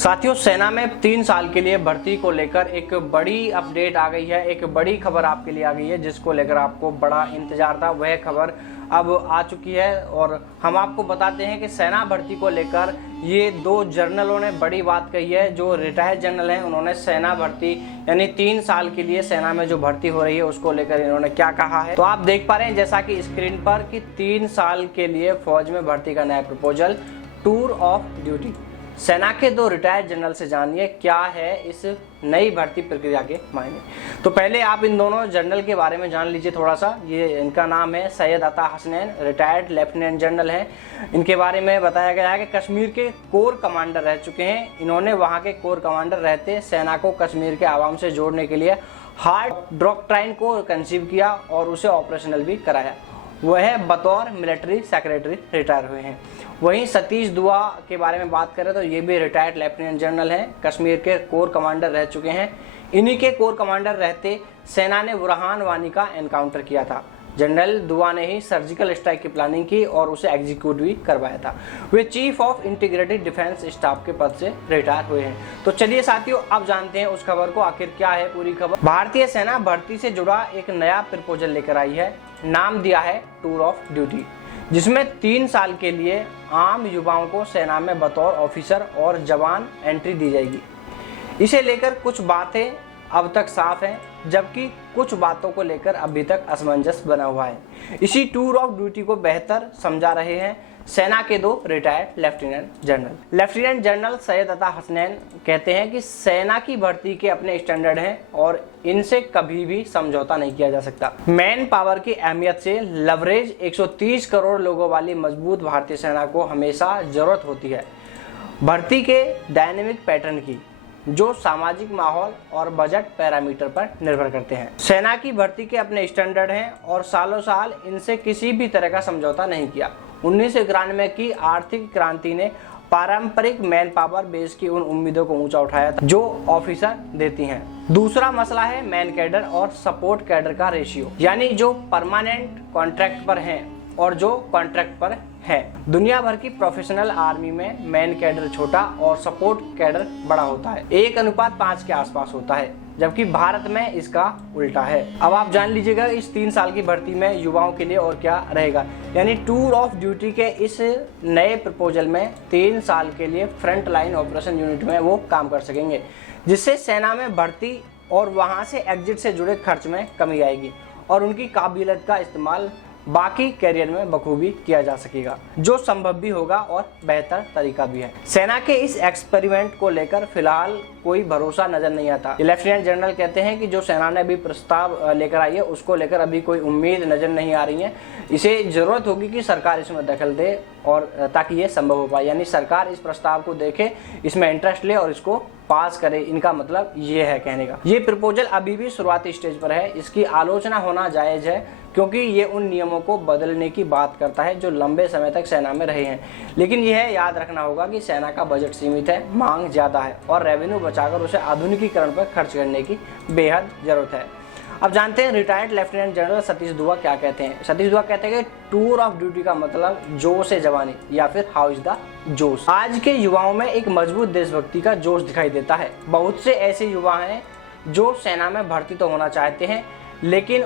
साथियों, सेना में 3 साल के लिए भर्ती को लेकर एक बड़ी अपडेट आ गई है, एक बड़ी खबर आपके लिए आ गई है जिसको लेकर आपको बड़ा इंतजार था। वह खबर अब आ चुकी है और हम आपको बताते हैं कि सेना भर्ती को लेकर ये 2 जनरलों ने बड़ी बात कही है। जो रिटायर्ड जनरल हैं उन्होंने सेना भर्ती यानी 3 साल के लिए सेना में जो भर्ती हो रही है उसको लेकर इन्होंने क्या कहा है, तो आप देख पा रहे हैं जैसा कि स्क्रीन पर कि 3 साल के लिए फौज में भर्ती का नया प्रपोजल, टूर ऑफ ड्यूटी। सेना के 2 रिटायर्ड जनरल से जानिए क्या है इस नई भर्ती प्रक्रिया के मायने। तो पहले आप इन दोनों जनरल के बारे में जान लीजिए थोड़ा सा। ये इनका नाम है सैयद अता हसनैन, रिटायर्ड लेफ्टिनेंट जनरल हैं। इनके बारे में बताया गया है कि कश्मीर के कोर कमांडर रह चुके हैं। इन्होंने वहाँ के कोर कमांडर रहते सेना को कश्मीर के आवाम से जोड़ने के लिए हार्ट डॉक्ट्राइन को कंसीव किया और उसे ऑपरेशनल भी कराया। वह बतौर मिलिट्री सेक्रेटरी रिटायर हुए हैं। वहीं सतीश दुआ के बारे में बात करें तो ये भी रिटायर्ड लेफ्टिनेंट जनरल हैं, कश्मीर के कोर कमांडर रह चुके हैं। इन्हीं के कोर कमांडर रहते सेना ने बुरहान वानी का एनकाउंटर किया था। जनरल दुआ ने ही सर्जिकल स्ट्राइक की प्लानिंग की और उसे एग्जीक्यूट भी करवाया था। वे chief of integrated defence staff के पद से रिटायर हुए हैं। तो चलिए साथियों, अब जानते हैं उस खबर को, आखिर क्या है पूरी खबर। भारतीय सेना भर्ती से जुड़ा एक नया प्रपोजल लेकर आई है, नाम दिया है टूर ऑफ ड्यूटी, जिसमें 3 साल के लिए आम युवाओं को सेना में बतौर ऑफिसर और जवान एंट्री दी जाएगी। इसे लेकर कुछ बातें अब तक साफ हैं, जबकि कुछ बातों को लेकर अभी तक असमंजस बना हुआ है। इसी टूर ऑफ ड्यूटी को बेहतर समझा रहे हैं सेना के 2 retired lieutenant general. Lieutenant general Syed अता हसनैन कहते हैं कि सेना की भर्ती के अपने स्टैंडर्ड हैं और इनसे कभी भी समझौता नहीं किया जा सकता। मैन पावर की अहमियत से लवरेज 130 करोड़ लोगों वाली मजबूत भारतीय सेना को हमेशा जरूरत होती है। भर्ती के डायनेमिक पैटर्न की, जो सामाजिक माहौल और बजट पैरामीटर पर निर्भर करते हैं। सेना की भर्ती के अपने स्टैंडर्ड हैं और सालों साल इनसे किसी भी तरह का समझौता नहीं किया। 1991 की आर्थिक क्रांति ने पारंपरिक मैन पावर बेस की उन उम्मीदों को ऊंचा उठाया था जो ऑफिसर देती हैं। दूसरा मसला है मैन कैडर और सपोर्ट कैडर का रेशियो, यानी जो परमानेंट कॉन्ट्रैक्ट पर हैं और जो कॉन्ट्रैक्ट पर है। दुनिया भर की प्रोफेशनल आर्मी में मैन कैडर छोटा और सपोर्ट कैडर बड़ा होता है, 1:5 के आसपास होता है, जबकि भारत में इसका उल्टा है। अब आप जान लीजिएगा इस 3 साल की भर्ती में युवाओं के लिए और क्या रहेगा। यानी टूर ऑफ ड्यूटी के इस नए प्रपोजल में 3 साल के लिए फ्रंट लाइन ऑपरेशन यूनिट में वो काम कर सकेंगे, जिससे सेना में भर्ती और वहां से एग्जिट से जुड़े खर्च में कमी आएगी और उनकी काबिलियत का इस्तेमाल बाकी कैरियर में बखूबी किया जा सकेगा, जो संभव भी होगा और बेहतर तरीका भी है। सेना के इस एक्सपेरिमेंट को लेकर फिलहाल कोई भरोसा नजर नहीं आता। लेफ्टिनेंट जनरल कहते हैं कि जो सेना ने अभी प्रस्ताव लेकर आई है उसको लेकर अभी कोई उम्मीद नजर नहीं आ रही है। इसे जरूरत होगी कि सरकार इसमें दखल दे और ताकि ये संभव हो पाए, यानी सरकार इस प्रस्ताव को देखे, इसमें इंटरेस्ट ले और इसको पास करे। इनका मतलब ये है कहने का। ये प्रपोजल अभी भी शुरुआती स्टेज पर है, इसकी आलोचना होना जायज है क्योंकि ये उन नियमों को बदलने की बात करता है जो लंबे समय तक सेना में रहे हैं। लेकिन यह याद रखना होगा कि सेना का बजट सीमित है, मांग ज्यादा है और रेवेन्यू बचाकर उसे आधुनिकीकरण पर खर्च करने की बेहद जरूरत है। अब जानते हैं रिटायर्ड लेफ्टिनेंट जनरल सतीश दुआ क्या कहते हैं। सतीश दुआ कहते हैं कि टूर ऑफ ड्यूटी का मतलब जोश है जवानी या फिर हाउ इज द जोश। आज के युवाओं में एक मजबूत देशभक्ति का जोश दिखाई देता है। बहुत से ऐसे युवा हैं जो सेना में भर्ती तो होना चाहते हैं लेकिन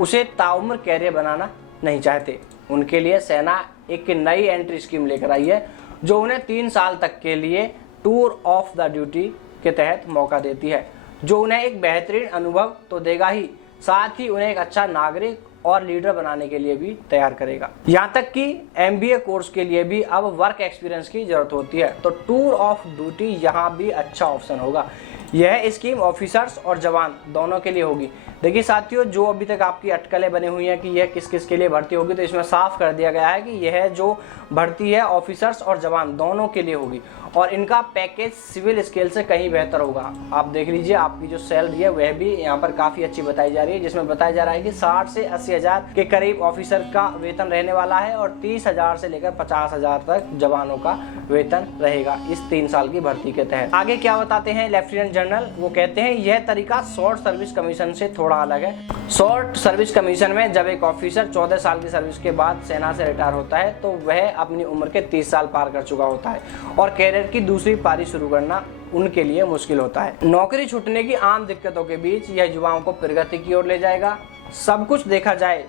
उसे ताउम्र कैरियर बनाना नहीं चाहते। उनके लिए सेना एक नई एंट्री स्कीम लेकर आई है जो उन्हें 3 साल तक के लिए टूर ऑफ द ड्यूटी के तहत मौका देती है, जो उन्हें एक बेहतरीन अनुभव तो देगा ही, साथ ही उन्हें एक अच्छा नागरिक और लीडर बनाने के लिए भी तैयार करेगा। यहाँ तक कि MBA कोर्स के लिए भी अब वर्क एक्सपीरियंस की जरूरत होती है, तो टूर ऑफ ड्यूटी यहाँ भी अच्छा ऑप्शन होगा। यह स्कीम ऑफिसर्स और जवान दोनों के लिए होगी। देखिए साथियों, जो अभी तक आपकी अटकलें बनी हुई हैं कि यह किस किस के लिए भर्ती होगी, तो इसमें साफ कर दिया गया है कि यह जो भर्ती है ऑफिसर्स और जवान दोनों के लिए होगी और इनका पैकेज सिविल स्केल से कहीं बेहतर होगा। आप देख लीजिए, आपकी जो सैलरी है वह भी यहाँ पर काफ़ी अच्छी बताई जा रही है, जिसमें बताया जा रहा है कि 60 से 80 हज़ार के करीब ऑफिसर का वेतन रहने वाला है और 30 हज़ार से लेकर 50 हज़ार तक जवानों का वेतन रहेगा इस 3 साल की भर्ती के तहत। आगे क्या बताते हैं लेफ्टिनेंट जनरल, वो कहते हैं यह तरीका शॉर्ट सर्विस कमीशन से थोड़ा अलग है। शॉर्ट सर्विस कमीशन में जब एक ऑफिसर 14 साल की सर्विस के बाद सेना से रिटायर होता है तो वह अपनी उम्र के 30 साल पार कर चुका होता है और कैरियर करियर की दूसरी पारी शुरू करना उनके लिए मुश्किल होता है। नौकरी छूटने की आम दिक्कतों के बीच यह युवाओं को प्रगति की ओर ले जाएगा। सब कुछ देखा जाए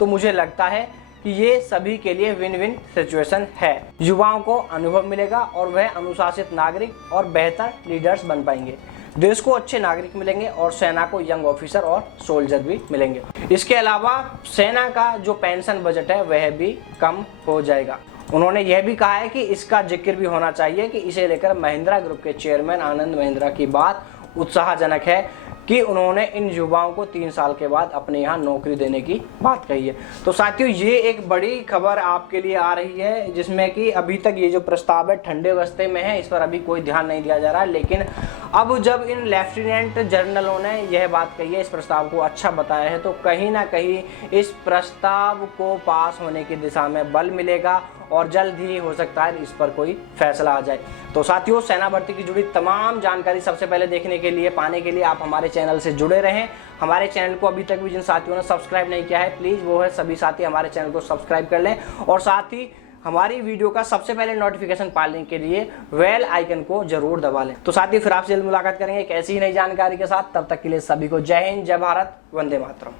तो मुझे लगता है कि ये सभी के लिए विन विन सिचुएशन है। युवाओं को अनुभव मिलेगा और वह अनुशासित नागरिक और बेहतर लीडर्स बन पाएंगे। देश को अच्छे नागरिक मिलेंगे और सेना को यंग ऑफिसर और सोल्जर भी मिलेंगे। इसके अलावा सेना का जो पेंशन बजट है वह भी कम हो जाएगा। उन्होंने यह भी कहा है कि इसका जिक्र भी होना चाहिए कि इसे लेकर महिंद्रा ग्रुप के चेयरमैन आनंद महिंद्रा की बात उत्साहजनक है कि उन्होंने इन युवाओं को 3 साल के बाद अपने यहाँ नौकरी देने की बात कही है। तो साथियों, ये एक बड़ी खबर आपके लिए आ रही है जिसमें कि अभी तक ये जो प्रस्ताव है ठंडे अवस्थे में है, इस पर अभी कोई ध्यान नहीं दिया जा रहा है। लेकिन अब जब इन लेफ्टिनेंट जनरलों ने यह बात कही है, इस प्रस्ताव को अच्छा बताया है, तो कहीं ना कहीं इस प्रस्ताव को पास होने की दिशा में बल मिलेगा और जल्द ही हो सकता है इस पर कोई फैसला आ जाए। तो साथियों, सेना भर्ती की जुड़ी तमाम जानकारी सबसे पहले देखने के लिए, पाने के लिए आप हमारे चैनल से जुड़े रहें। हमारे चैनल को अभी तक भी जिन साथियों ने सब्सक्राइब नहीं किया है, प्लीज़ वो है सभी साथी हमारे चैनल को सब्सक्राइब कर लें और साथ ही हमारी वीडियो का सबसे पहले नोटिफिकेशन पाने के लिए बेल आइकन को जरूर दबा लें। तो साथ ही फिर आपसे जल्द मुलाकात करेंगे एक ऐसी ही नई जानकारी के साथ। तब तक के लिए सभी को जय हिंद, जय भारत, वंदे मातरम।